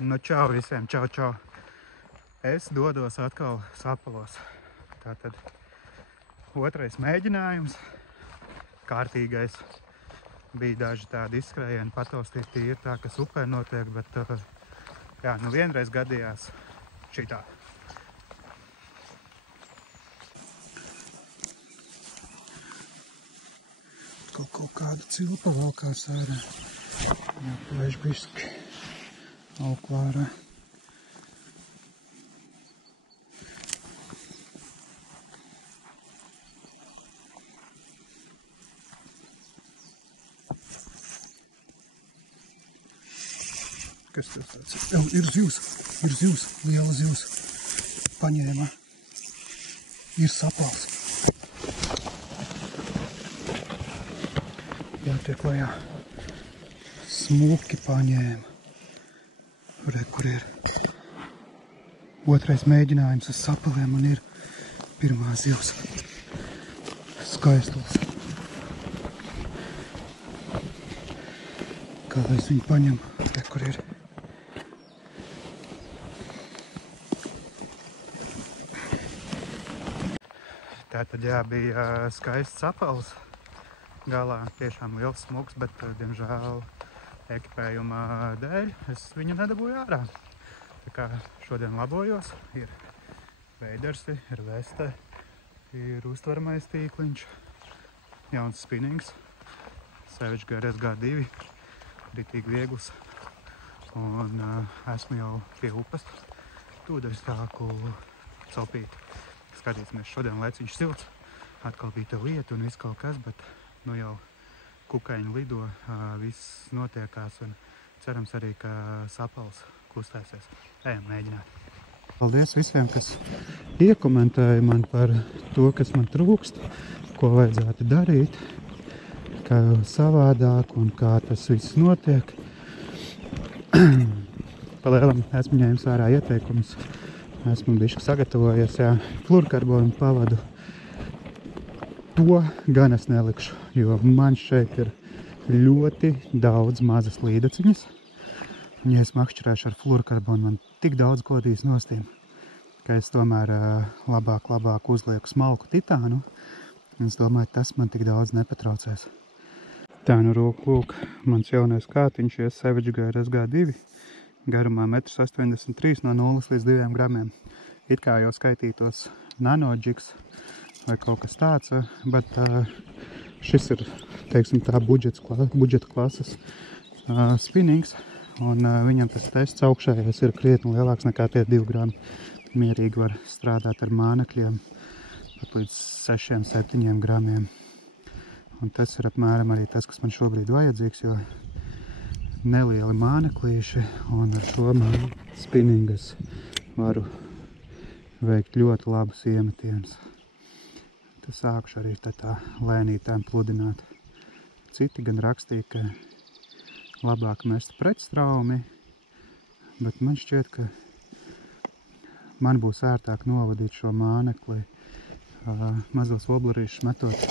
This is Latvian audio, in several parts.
Nu, čau visiem, čau, čau. Es dodos atkal Sapalos. Tātad otrais mēģinājums, kārtīgais. Bija daži tādi izskrējieni pataustīt tīri tā, kas upē notiek, bet jā, nu vienreiz gadījās šitā. Kaut kāda cilpa valkās ārā. Jāplēš bišķi auklārā. Kas tas tāds ir? Jā, ir zivs, liela zivs. Paņēma. Ir sapals. Jātiek lejā. Smuki paņēma. Re, kur ir. Otrais mēģinājums ar sapaliem un ir pirmā zivs. Skaistuls. Kā lai es viņu paņem? Re, kur ir. Tātad jā, bija skaists sapals. Galā tiešām liels smuks, bet, diemžēl, ekipējuma dēļ es viņu nedabūju ārā. Tā kā šodien labojos, ir veidersi, ir veste, ir uztveramais tīkliņš, jauns spinnings, Savage Gear SG2, ritīgi viegls. Un esmu jau pie upes, tūdaļ sāku celpīt. Skatīsimies, šodien leciņš silts, atkal bija te lieta un viss kaut kas, bet nu jau kukaiņi lido, viss notiekās un cerams arī, ka sapals kustēsies. Ejam mēģināt. Paldies visiem, kas iekomentēja man par to, kas man trūkst, ko vajadzētu darīt, kā savādāk un kā tas viss notiek. Palielam esmu ņēmis vērā ieteikumus. Esmu bišķi sagatavojies, jā, fluorkarbonu pavadu. To gan es nelikšu, jo man šeit ir ļoti daudz mazas līdaciņas. Un ja es makšķerēšu ar fluorkarbonu, man tik daudz kodīs nostīm, ka es tomēr labāk uzlieku smalku titānu. Un es domāju, tas man tik daudz nepatraucēs. Tā nu lūk, mans jaunais kātiņš ir Savage Gear SG2. Garumā 1,83 m no 0 līdz 2 gramiem. It kā jau skaitītos nanojigs vai kaut kas tāds, bet šis ir, teiksim tā, budžeta klases spinnings, un viņam tas tests augšējais ir krietni lielāks nekā tie 2 grami. Mierīgi var strādāt ar mānekļiem pat līdz 6-7 gramiem. Un tas ir apmēram arī tas, kas man šobrīd vajadzīgs, jo nelieli māneklīši, un ar šo spinningu es varu veikt ļoti labus iemetienus. Tad sākšu arī tā lēnītēm pludināt. Citi gan rakstīja, ka labāk mest pretstraumi, bet man šķiet, ka man būs ērtāk novadīt šo mānekli mazos oblarīšus metot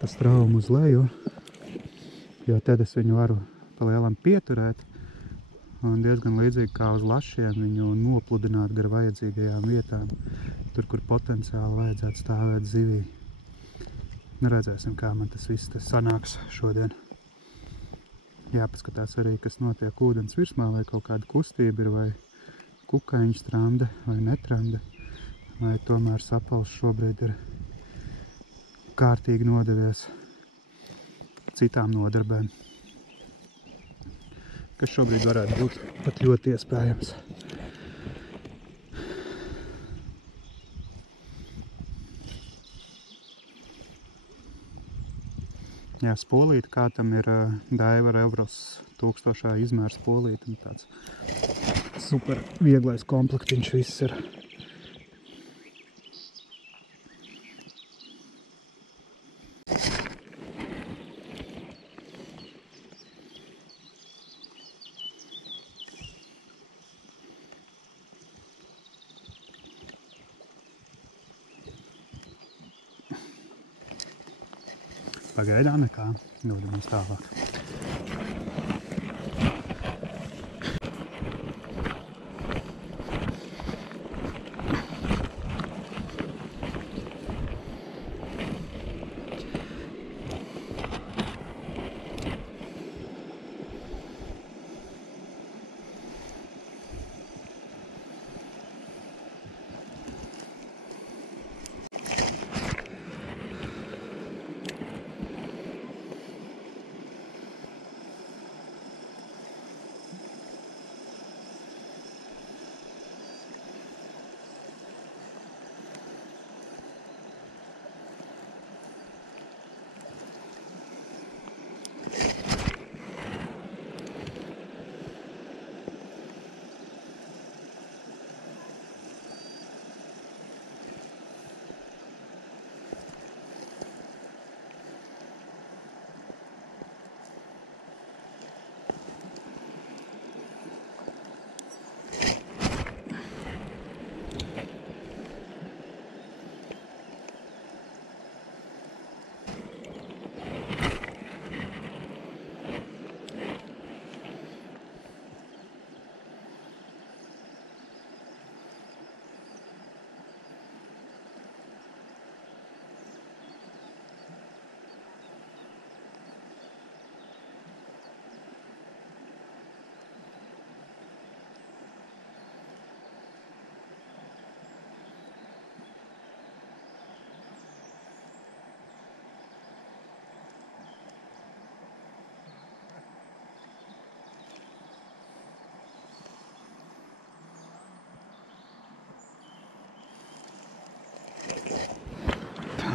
pa straumu uz leju, jo tad es viņu varu palielam pieturēt un diezgan līdzīgi kā uz lašiem viņu nopludināt gar vajadzīgajām vietām, tur, kur potenciāli vajadzētu stāvēt zivī. Nu, redzēsim, kā man tas viss sanāks šodien. Jāpaskatās arī, kas notiek ūdens virsmā, vai kaut kāda kustība ir, vai kukaiņš tranda, vai netranda, vai tomēr sapals šobrīd ir kārtīgi nodevies citām nodarbēm, kas šobrīd varētu būt pat ļoti iespējams. Jā, spolīti, kā tam ir Daiwa Evros 1000 izmēra spolīti, un tāds super vieglais komplektiņš viss ir. Pagaidām nekā, dodamies tālāk.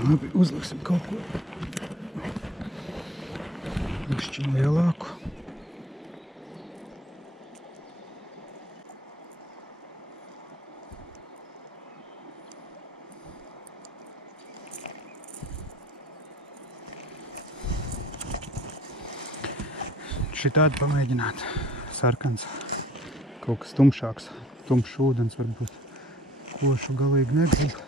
Labi, uzliksim kaut ko. Bišķiņ lielāku. Šitādi pamēģināt. Sarkans. Kaut kas tumšāks. Tumšs ūdens varbūt. Košu galīgi negribu.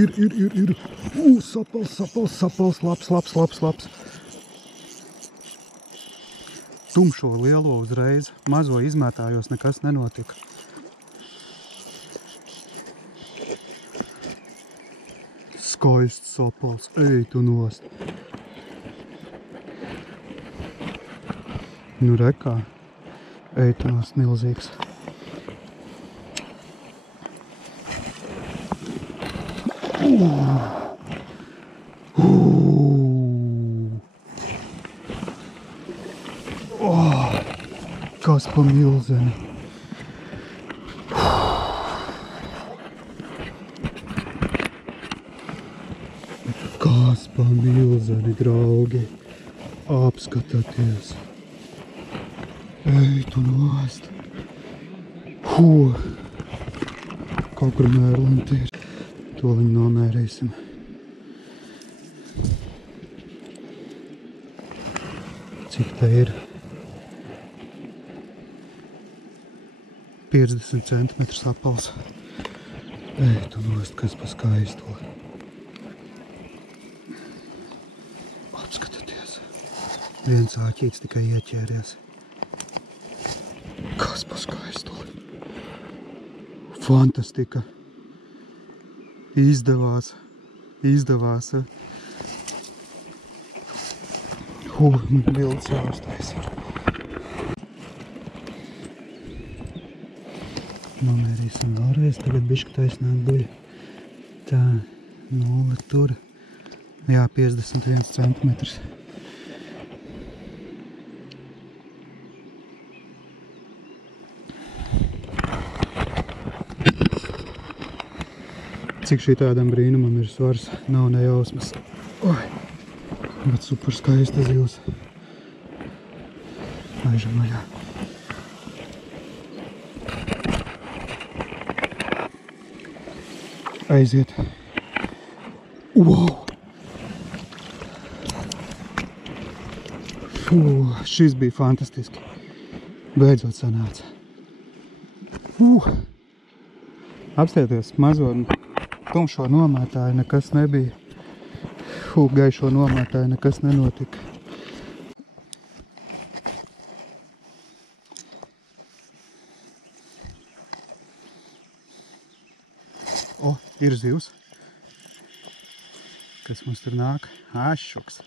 Ir. Sapals, labs. Tumšo lielo uzreiz, mazo izmētājos, nekas nenotika. Skaists sapals, ej tu nost. Nu rekā, ej tu nost milzīgs. Kas pa milzeni. Kas pa milzeni, draugi. Apskatieties. Ej tu nost. Kaut kur mērlenti ir. To viņu nomērīsim. Cik te ir? 50 centimetru sapals. Ej, tu nost, kas pa skaisto. Apskatieties. Viens āķīts tikai ieķēries. Kas pa skaisto. Fantastika. Izdevās. Man bildes jāuztais. Nomērīsim vēlreiz, tagad bišķi taisnāk guļ. Tā, 0 tur. Jā, 51 centimetrs. Cik šitādam brīnumam ir svars, nav nejausmas. Bet super skaista zivs. Laižam vaļā. Aiziet. Wow! Šis bija fantastiski. Beidzot sanāca. Apstieties, mazo tumšo nomētāju nekas nebija. Gaišo nomētāju nekas nenotika. Ir zivs. Kas mums tur nāk? Ašuks.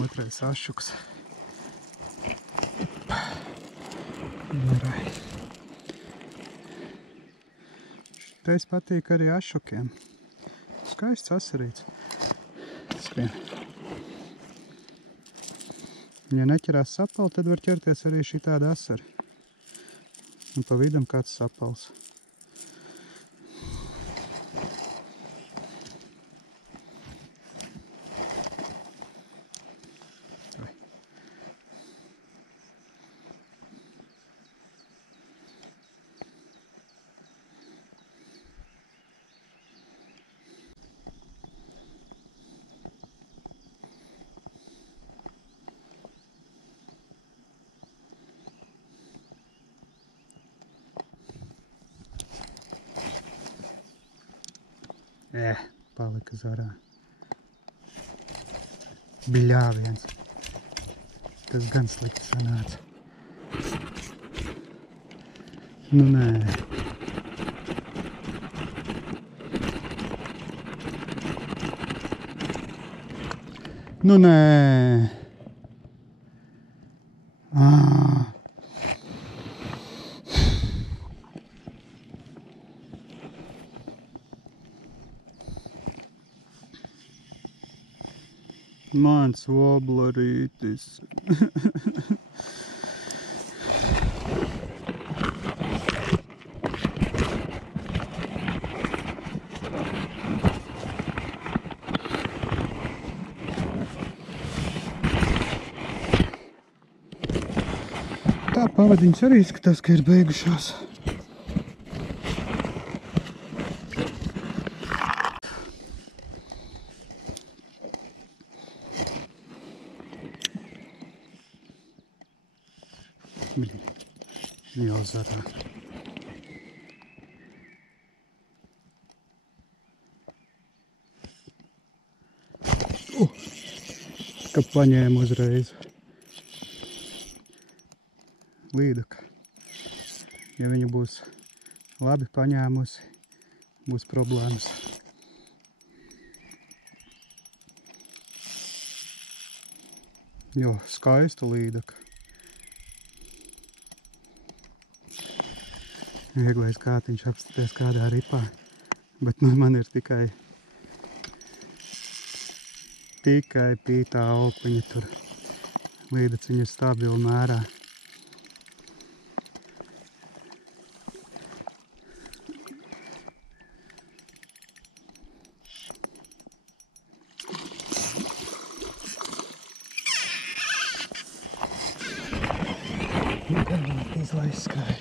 Otrais ašuks. Nerai. Šitais patīk arī ašukiem. Skaists asarīts. Skrien. Ja neķerās sapali, tad var ķerties arī šitāda asari. Un pa vidam kāds sapals. Palika zarā. Bļāviens. Tas gan slikti sanāca. Nu nē. Nu nē. Mans oblarītis. Tā pavadiņas arī izskatās, ka ir beigušās. Jau zarā. Ka paņēmu uzreiz. Līdaka. Ja viņa būs labi paņēmusi, būs problēmas. Jo, skaista līdaka. Vieglais kātiņš apstāties kādā ripā, bet nu man ir tikai pītā aukliņa tur. Līdaciņa ir stabila mērā. Izlaizskrēja.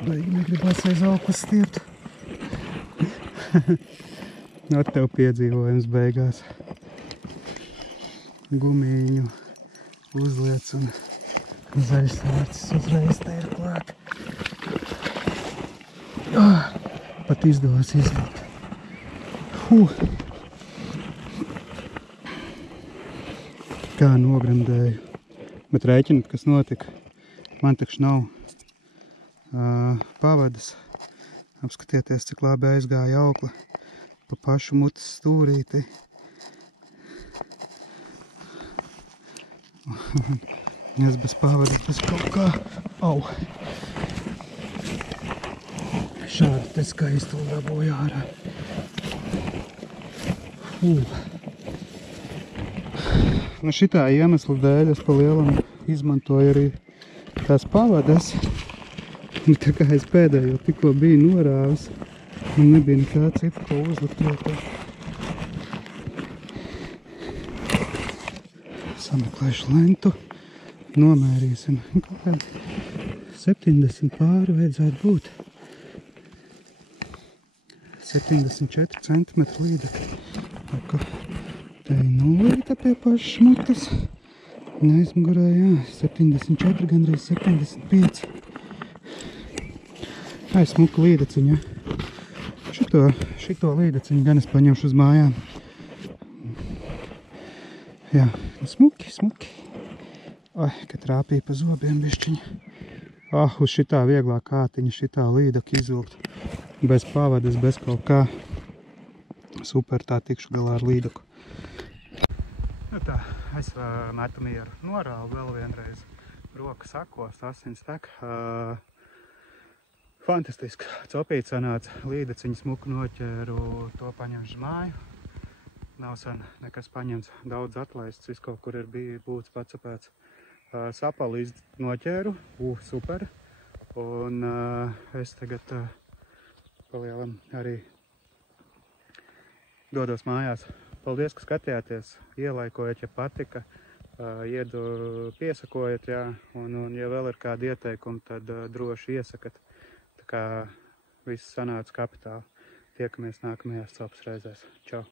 Baigi negribās aiz auklas stiept. At tev piedzīvojums beigās. Gumīņu uzliec un zaļs vārcis uzreiz te ir klāt. Pat izdevās izvilkt. Kā nograndēju. Bet rēķinot, kas notika. Man taču nav pavadas. Apskatieties, cik labi aizgāja aukla pa pašu mutes stūrīti. Es bez pavadas, bez kaut kā. Au! Šādi te skaistu dabūju ārā. Nu šitā iemesla dēļ es pa lielam izmantoju arī tās pavadas. Tā kā es pēdējo tikko biju norāvis un nebija nekā cita, ko uzlikt vietā. Sameklēšu lentu, nomērīsim. Kaut kādi 70 pāri vajadzētu būt. 74 centimetru līdeka. Te ir nulīta pie pašas mutes. Un aizmugurē, jā, 74, gandrīz 75. Smuka līdeciņa. Šito līdeciņu gan es paņemšu uz mājām. Jā, smuki. Ai, ka trāpīja pa zobiem bišķiņa. Uz šitā vieglā kātiņa, šitā līdaka izvilkt. Bez pavadas, bez kaut kā. Super, tā tikšu galā ar līdaku. Nu tā, es metu mieru norāvu vēl vienreiz. Roka sakos, asins tek. Fantastiski. Copīt sanāca, līdaciņu smuku noķēru, to paņemšu māju. Nav sen nekas paņemts, daudz atlaists, viss kaut kur ir bija būts pacapēts. Sapali noķēru, super. Un es tagad palielam arī dodos mājās. Paldies, ka skatījāties, ielaikojat, ja patika, piesakojat, jā, un ja vēl ir kādi ieteikumi, tad droši iesakat. Tā kā viss sanāca kapitāli. Tiekamies nākamajās copas reizēs. Čau!